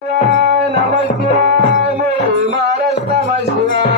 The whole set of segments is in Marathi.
I am Namaskar, Namaskar, Namaskar, Namaskar, Namaskar, Namaskar,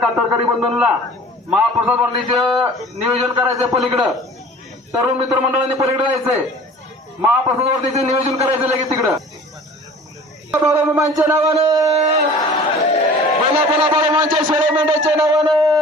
कातरकरी बंधूंना महाप्रसाद वाढणीचं नियोजन करायचंय पलीकडं. तरुण मित्र मित्रमंडळांनी पलीकडे जायचंय. महाप्रसाद वाढणीचं नियोजन करायचं लगेच तिकडं. बरोबर नावाने बोला बोला बरोबरच्या शेळे मेंढ्याच्या नावाने